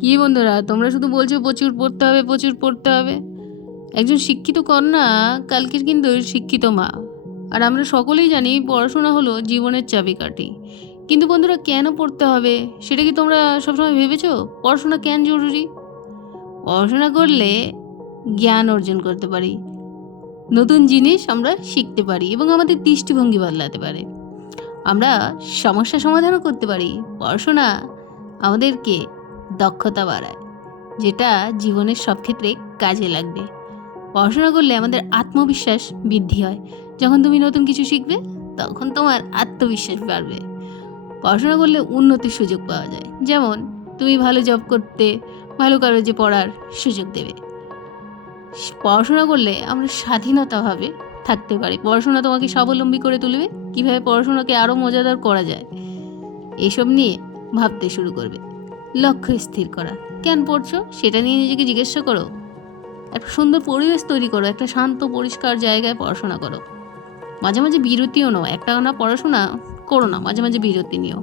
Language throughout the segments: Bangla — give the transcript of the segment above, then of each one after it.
কি বন্ধুরা, তোমরা শুধু বলছো প্রচুর পড়তে হবে, প্রচুর পড়তে হবে। একজন শিক্ষিত কন্যা কালকের কিন্তু শিক্ষিত মা। আর আমরা সকলেই জানি পড়াশোনা হলো জীবনের চাবিকাঠি। কিন্তু বন্ধুরা, কেন পড়তে হবে সেটা কি তোমরা সবসময় ভেবেছো? পড়াশোনা কেন জরুরি? পড়াশোনা করলে জ্ঞান অর্জন করতে পারি, নতুন জিনিস আমরা শিখতে পারি এবং আমাদের দৃষ্টিভঙ্গি বদলাতে পারে। আমরা সমস্যা সমাধানও করতে পারি। পড়াশোনা আমাদেরকে দক্ষতা বাড়ায়, যেটা জীবনের সব ক্ষেত্রে কাজে লাগবে। পড়াশোনা করলে আমাদের আত্মবিশ্বাস বৃদ্ধি হয়। যখন তুমি নতুন কিছু শিখবে, তখন তোমার আত্মবিশ্বাস বাড়বে। পড়াশোনা করলে উন্নতির সুযোগ পাওয়া যায়, যেমন তুমি ভালো জব করতে, ভালো কলেজে পড়ার সুযোগ দেবে। পড়াশোনা করলে আমরা স্বাধীনতাভাবে থাকতে পারি। পড়াশোনা তোমাকে স্বাবলম্বী করে তুলবে। কীভাবে পড়াশোনাকে আরও মজাদার করা যায়, এসব নিয়ে ভাবতে শুরু করবে। লক্ষ্য স্থির করা, কেন পড়ছো সেটা নিয়ে নিজেকে জিজ্ঞাসা করো। একটা সুন্দর পরিবেশ তৈরি করো, একটা শান্ত পরিষ্কার জায়গায় পড়াশোনা করো। মাঝে মাঝে বিরতিও নাও, একটা না পড়াশোনা করো না, মাঝে মাঝে বিরতি নিও।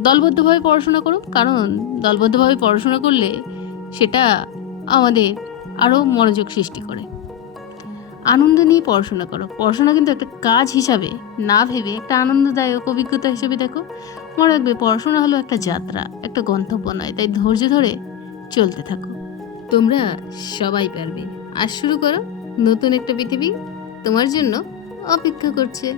দলবদ্ধভাবে পড়াশোনা করো, কারণ দলবদ্ধভাবে পড়াশোনা করলে সেটা আমাদের আরও মনোযোগ সৃষ্টি করে। আনন্দ নিয়ে পড়াশোনা করো। পড়াশোনা কিন্তু একটা কাজ হিসাবে না ভেবে একটা আনন্দদায়ক অভিজ্ঞতা হিসেবে দেখো। মনে রাখবে, পড়াশোনা হলো একটা যাত্রা, একটা গন্তব্য নয়। তাই ধৈর্য ধরে চলতে থাকো। তোমরা সবাই পারবে। আজ শুরু করো, নতুন একটা পৃথিবী তোমার জন্য অপেক্ষা করছে।